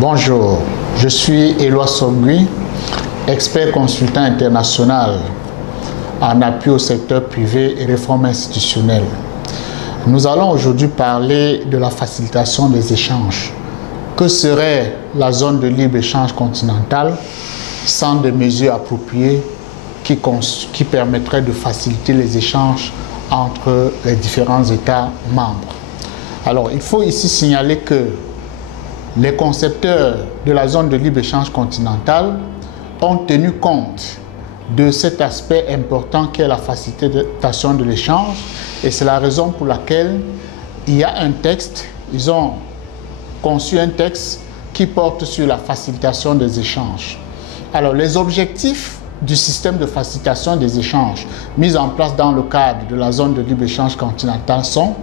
Bonjour, je suis Éloi Songui, expert consultant international en appui au secteur privé et réforme institutionnelle. Nous allons aujourd'hui parler de la facilitation des échanges. Que serait la zone de libre-échange continentale sans des mesures appropriées qui permettraient de faciliter les échanges entre les différents États membres? Alors, il faut ici signaler que les concepteurs de la zone de libre-échange continentale ont tenu compte de cet aspect important qu'est la facilitation de l'échange, et c'est la raison pour laquelle il y a un texte, ils ont conçu un texte qui porte sur la facilitation des échanges. Alors, les objectifs du système de facilitation des échanges mis en place dans le cadre de la zone de libre-échange continentale sont,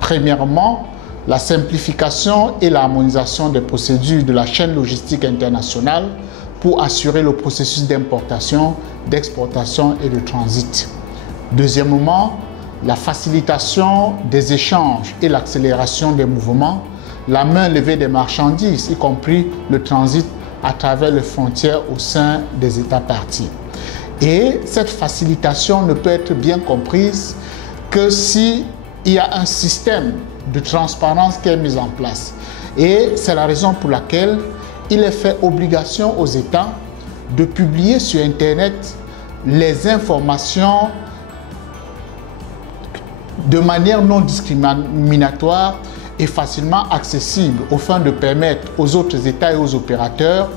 premièrement, la simplification et l'harmonisation des procédures de la chaîne logistique internationale pour assurer le processus d'importation, d'exportation et de transit. Deuxièmement, la facilitation des échanges et l'accélération des mouvements, la main levée des marchandises, y compris le transit à travers les frontières au sein des États parties. Et cette facilitation ne peut être bien comprise que si il y a un système de transparence qui est mis en place. Et c'est la raison pour laquelle il est fait obligation aux États de publier sur Internet les informations de manière non discriminatoire et facilement accessible afin de permettre aux autres États et aux opérateurs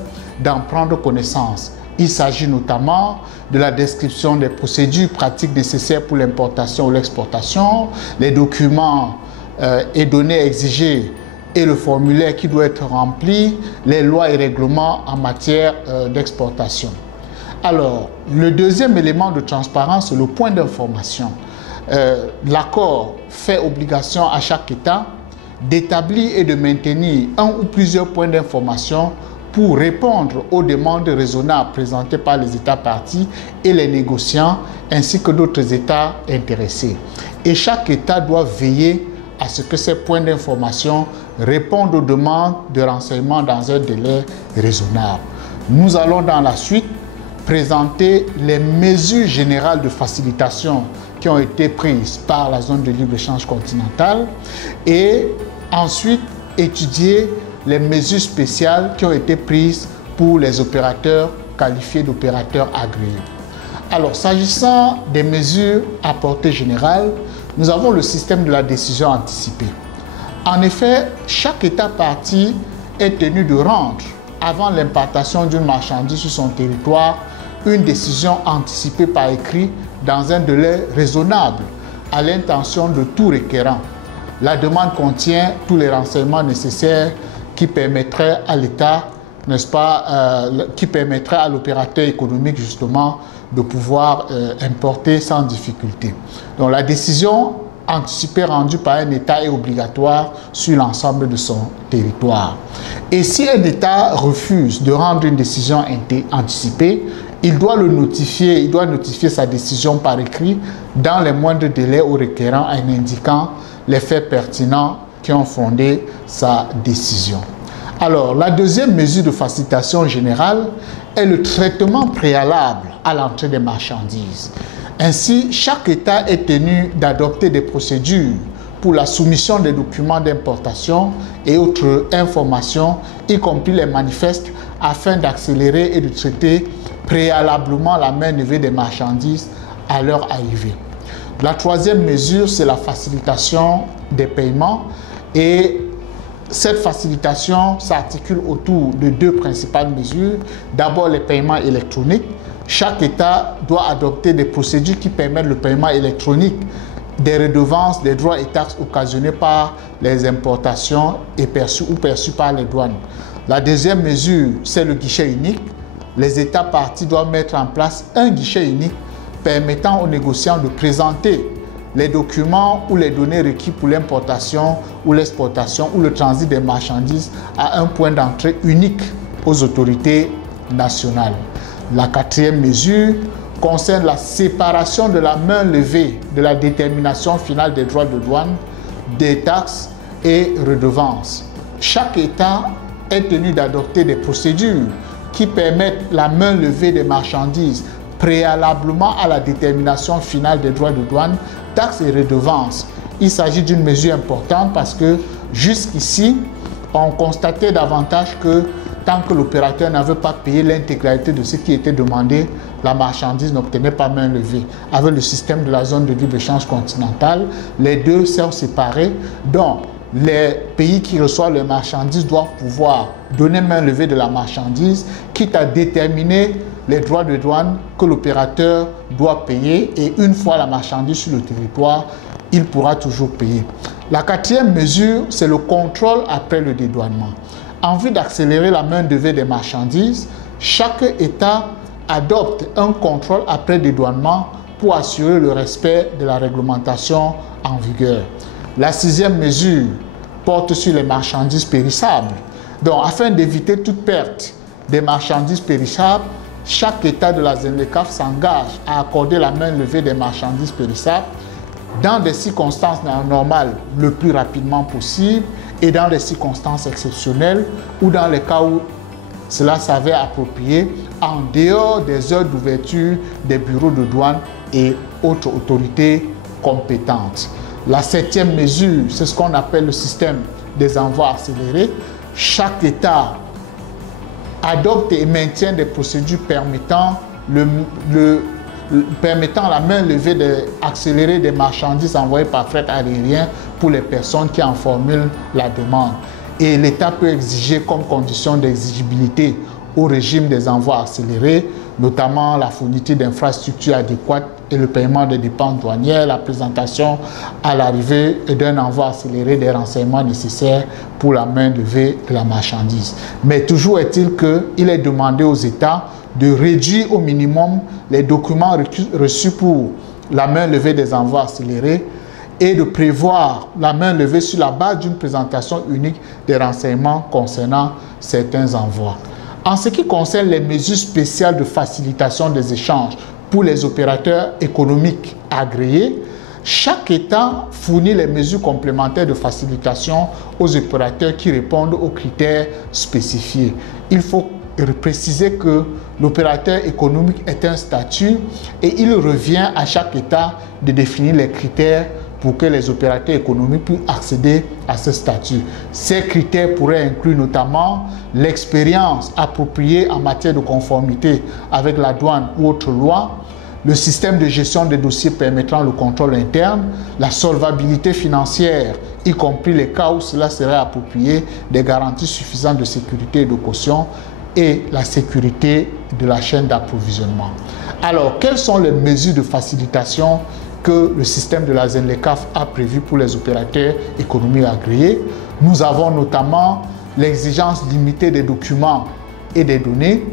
d'en prendre connaissance. Il s'agit notamment de la description des procédures pratiques nécessaires pour l'importation ou l'exportation, les documents et données exigées et le formulaire qui doit être rempli, les lois et règlements en matière d'exportation. Alors, le deuxième élément de transparence, c'est le point d'information. L'accord fait obligation à chaque État d'établir et de maintenir un ou plusieurs points d'information pour répondre aux demandes raisonnables présentées par les États parties et les négociants, ainsi que d'autres États intéressés. Et chaque État doit veiller à ce que ces points d'information répondent aux demandes de renseignement dans un délai raisonnable. Nous allons dans la suite présenter les mesures générales de facilitation qui ont été prises par la zone de libre-échange continentale et ensuite étudier les mesures spéciales qui ont été prises pour les opérateurs qualifiés d'opérateurs agréés. Alors, s'agissant des mesures à portée générale, nous avons le système de la décision anticipée. En effet, chaque État partie est tenu de rendre, avant l'importation d'une marchandise sur son territoire, une décision anticipée par écrit dans un délai raisonnable à l'intention de tout requérant. La demande contient tous les renseignements nécessaires qui permettraient à l'État, n'est-ce pas, qui permettraient à l'opérateur économique justement de pouvoir importer sans difficulté. Donc la décision anticipée rendue par un État est obligatoire sur l'ensemble de son territoire. Et si un État refuse de rendre une décision anticipée, il doit le notifier, il doit notifier sa décision par écrit dans les moindres délais au requérant en indiquant les faits pertinents qui ont fondé sa décision. Alors, la deuxième mesure de facilitation générale est le traitement préalable à l'entrée des marchandises. Ainsi, chaque État est tenu d'adopter des procédures pour la soumission des documents d'importation et autres informations, y compris les manifestes, afin d'accélérer et de traiter préalablement la main levée des marchandises à leur arrivée. La troisième mesure, c'est la facilitation des paiements. Et cette facilitation s'articule autour de deux principales mesures. D'abord, les paiements électroniques. Chaque État doit adopter des procédures qui permettent le paiement électronique des redevances, des droits et taxes occasionnés par les importations et perçus par les douanes. La deuxième mesure, c'est le guichet unique. Les États parties doivent mettre en place un guichet unique permettant aux négociants de présenter les documents ou les données requis pour l'importation ou l'exportation ou le transit des marchandises à un point d'entrée unique aux autorités nationales. La quatrième mesure concerne la séparation de la main levée de la détermination finale des droits de douane, des taxes et redevances. Chaque État est tenu d'adopter des procédures qui permettent la main levée des marchandises préalablement à la détermination finale des droits de douane, taxes et redevances. Il s'agit d'une mesure importante parce que jusqu'ici, on constatait davantage que tant que l'opérateur n'avait pas payé l'intégralité de ce qui était demandé, la marchandise n'obtenait pas main levée. Avec le système de la zone de libre-échange continentale, les deux sont séparés. Donc, les pays qui reçoivent les marchandises doivent pouvoir donner main levée de la marchandise, quitte à déterminer les droits de douane que l'opérateur doit payer. Et une fois la marchandise sur le territoire, il pourra toujours payer. La quatrième mesure, c'est le contrôle après le dédouanement. En vue d'accélérer la main levée des marchandises, chaque État adopte un contrôle après dédouanement pour assurer le respect de la réglementation en vigueur. La sixième mesure porte sur les marchandises périssables. Donc, afin d'éviter toute perte des marchandises périssables, chaque État de la ZLECAf s'engage à accorder la main levée des marchandises périssables dans des circonstances normales le plus rapidement possible et dans des circonstances exceptionnelles ou dans les cas où cela s'avère approprié en dehors des heures d'ouverture des bureaux de douane et autres autorités compétentes. La septième mesure, c'est ce qu'on appelle le système des envois accélérés. Chaque État adopte et maintient des procédures permettant la main levée accélérée des marchandises envoyées par fret aérien pour les personnes qui en formulent la demande. Et l'État peut exiger comme condition d'exigibilité au régime des envois accélérés, notamment la fourniture d'infrastructures adéquates et le paiement des dépenses douanières, la présentation à l'arrivée d'un envoi accéléré des renseignements nécessaires pour la main levée de la marchandise. Mais toujours est-il qu'il est demandé aux États de réduire au minimum les documents reçus pour la main levée des envois accélérés et de prévoir la main levée sur la base d'une présentation unique des renseignements concernant certains envois. En ce qui concerne les mesures spéciales de facilitation des échanges pour les opérateurs économiques agréés, chaque État fournit les mesures complémentaires de facilitation aux opérateurs qui répondent aux critères spécifiés. Il faut préciser que l'opérateur économique est un statut et il revient à chaque État de définir les critères pour que les opérateurs économiques puissent accéder à ce statut. Ces critères pourraient inclure notamment l'expérience appropriée en matière de conformité avec la douane ou autre loi, le système de gestion des dossiers permettant le contrôle interne, la solvabilité financière, y compris les cas où cela serait approprié, des garanties suffisantes de sécurité et de caution, et la sécurité de la chaîne d'approvisionnement. Alors, quelles sont les mesures de facilitation que le système de la ZLECAf a prévu pour les opérateurs économiques agréés? Nous avons notamment l'exigence limitée des documents et des données,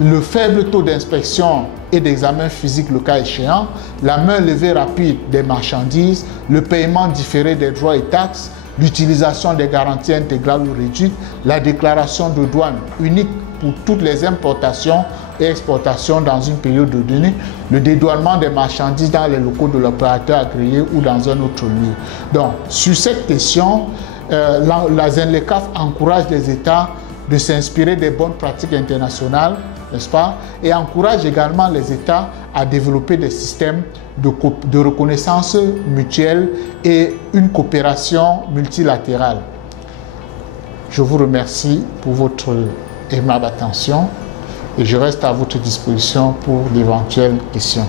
le faible taux d'inspection et d'examen physique le cas échéant, la main levée rapide des marchandises, le paiement différé des droits et taxes, l'utilisation des garanties intégrales ou réduites, la déclaration de douane unique pour toutes les importations et exportations dans une période donnée, le dédouanement des marchandises dans les locaux de l'opérateur agréé ou dans un autre lieu. Donc, sur cette question, la ZLECAf encourage les États de s'inspirer des bonnes pratiques internationales, n'est-ce pas, et encourage également les États à développer des systèmes de reconnaissance mutuelle et une coopération multilatérale. Je vous remercie pour votre aimable attention et je reste à votre disposition pour d'éventuelles questions.